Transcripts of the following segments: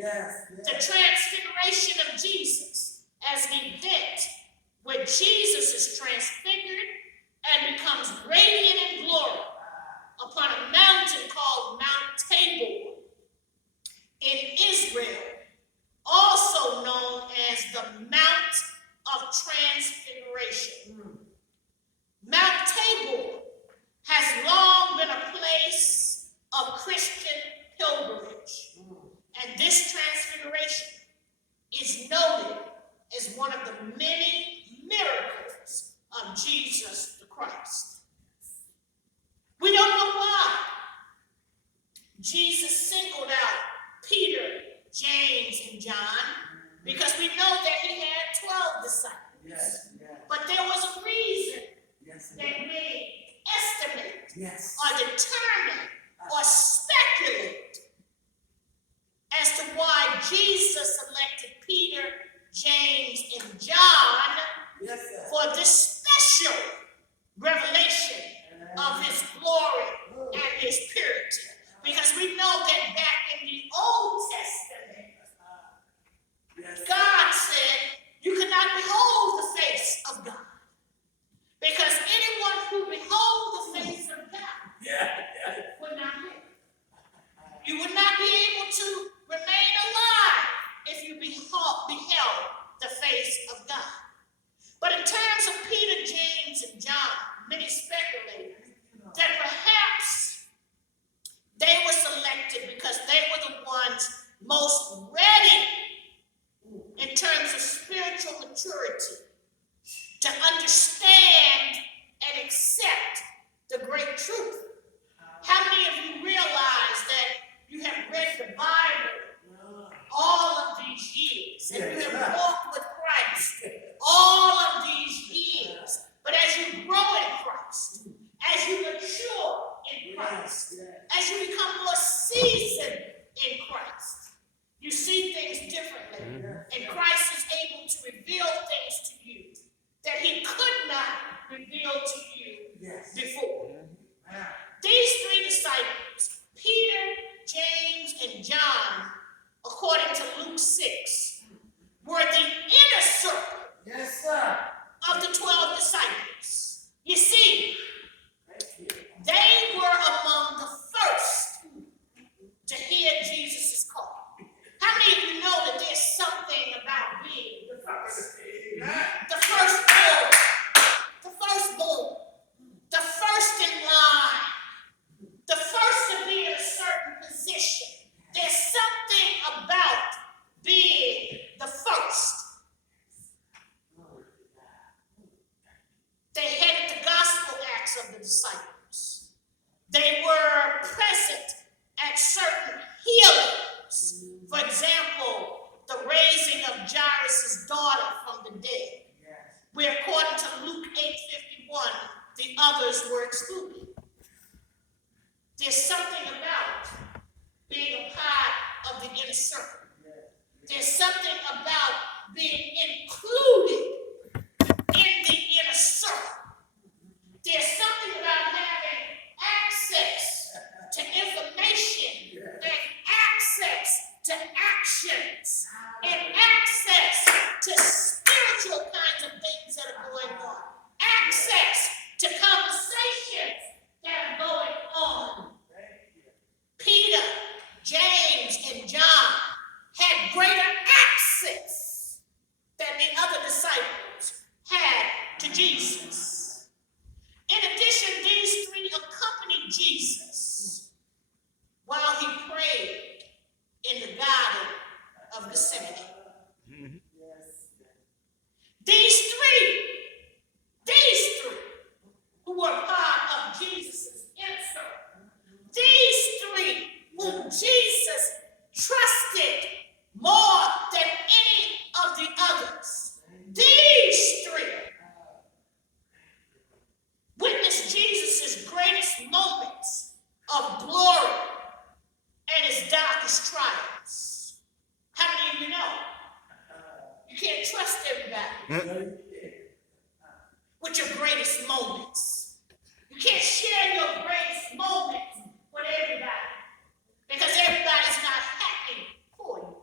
The Transfiguration of Jesus as an event where Jesus is transfigured and becomes radiant in glory upon a mountain called Mount Tabor in Israel, also known as the Mount of Transfiguration. Mount Tabor has long been a place of Christian pilgrimage, and this transfiguration is noted as one of the many miracles of Jesus the Christ. We don't know why Jesus singled out Peter, James, and John, because we know that he had 12 disciples. But there was a reason that many estimate or determine or speculate as to why Jesus selected Peter, James, and John for this special revelation of his glory and his purity. Because we know that back in the Old Testament, God said you could not behold the face of God. Because anyone who beholds the face of God would not live. You would not be able to remain alive if you beheld the face of God. But in terms of Peter, James, and John, many speculate that perhaps they were selected because they were the ones most ready in terms of spiritual maturity to understand and accept the great truth. How many of you realize that you have read the Bible all of these years and you have walked with Christ all of these years, but as you grow in Christ, as you mature in Christ, as you become more seasoned in Christ, you see things differently, and Christ is able to reveal things to you that he could not reveal to you before. These three disciples, Peter, James, and John, according to Luke 6, were the inner circle of the 12 disciples. You see, they were among the first to hear Jesus' call. How many of you know that there's something about being the first? The firstborn, the firstborn, the first in line, the first to be in a certain position. There's something about being the first. They headed the gospel acts of the disciples. They were present at certain healings. For example, the raising of Jairus' daughter from the dead, where according to Luke 8:51, the others were excluded. There's something about being a part of the inner circle. There's something about being included in the inner circle. There's something about having access to information and access to actions and access to spiritual kinds of things that are going on. Access to conversations that are going on. Peter, James, and John had greater access than the other disciples had to Jesus. In addition, these three accompanied Jesus while he prayed in the Garden of Gethsemane. These three who were part of Jesus' inner circle, these three whom Jesus trusted more than any of the others, these three witnessed Jesus' greatest moments of glory and his darkest trials. How many of you know? You can't trust everybody with your greatest moments. You can't share your greatest moments with everybody because everybody's not happy for you.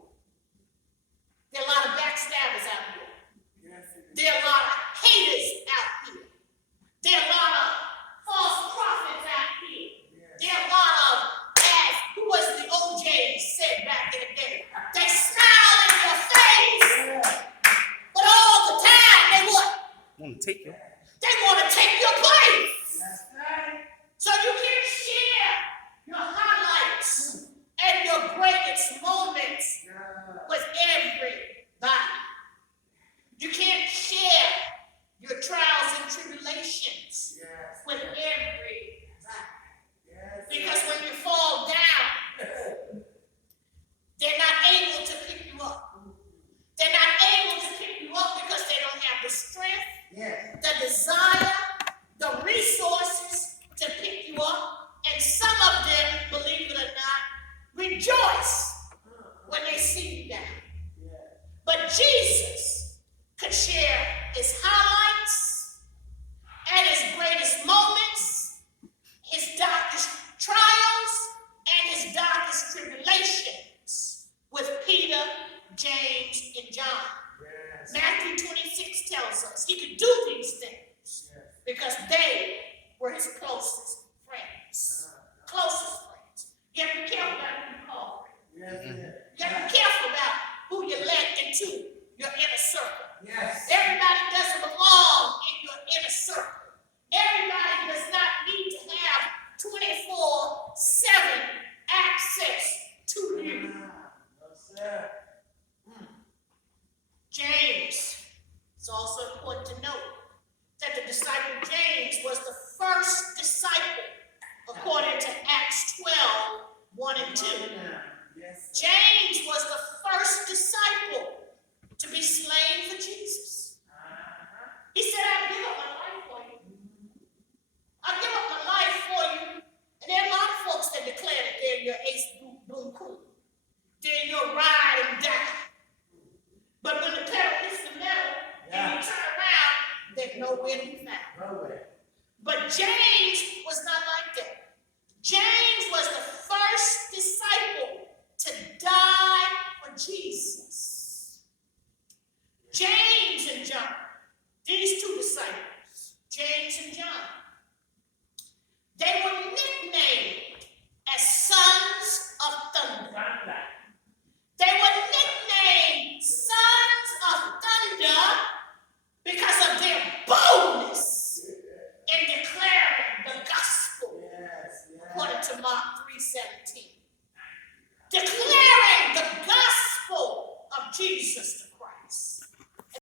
take your They want to take your place. So you can share your highlights and your greatest moments with everybody. You can't share your trials and tribulations with everybody. Because when you fall down, they're not able to pick you up. They're not able to pick you up because they don't have the strength, the desire, the resources to pick you up. And some of them, believe it or not, rejoice when they see you down. But Jesus could share his highlights and his greatest moments, his darkest trials, and his darkest tribulations with Peter, James, and John. Matthew 26 tells us he could do these things because they were his closest friends. Closest friends. You have to be careful about who you call friends. You have to be careful about who you let into your inner circle. Everybody doesn't belong in your inner circle. Everybody does not need to have 24/7 access to you. James, it's also important to note that the disciple James was the first disciple according to Acts 12:1 and 2. James was the first disciple to be slain for Jesus. He said, I'll give up my life for you. I'll give up my life for you. And there are a lot of folks that declare that they're your ace boom cool. They're your ride and die. But when the pedal hits the metal and you turn around, they're nowhere to be found. But James was not like that. James was the first disciple to die for Jesus. James and John, these two disciples, James and John, they were nicknamed as sons of thunder. They were nicknamed sons of thunder because of their boldness in declaring the gospel, according to Mark 3:17. Declaring the gospel of Jesus Christ.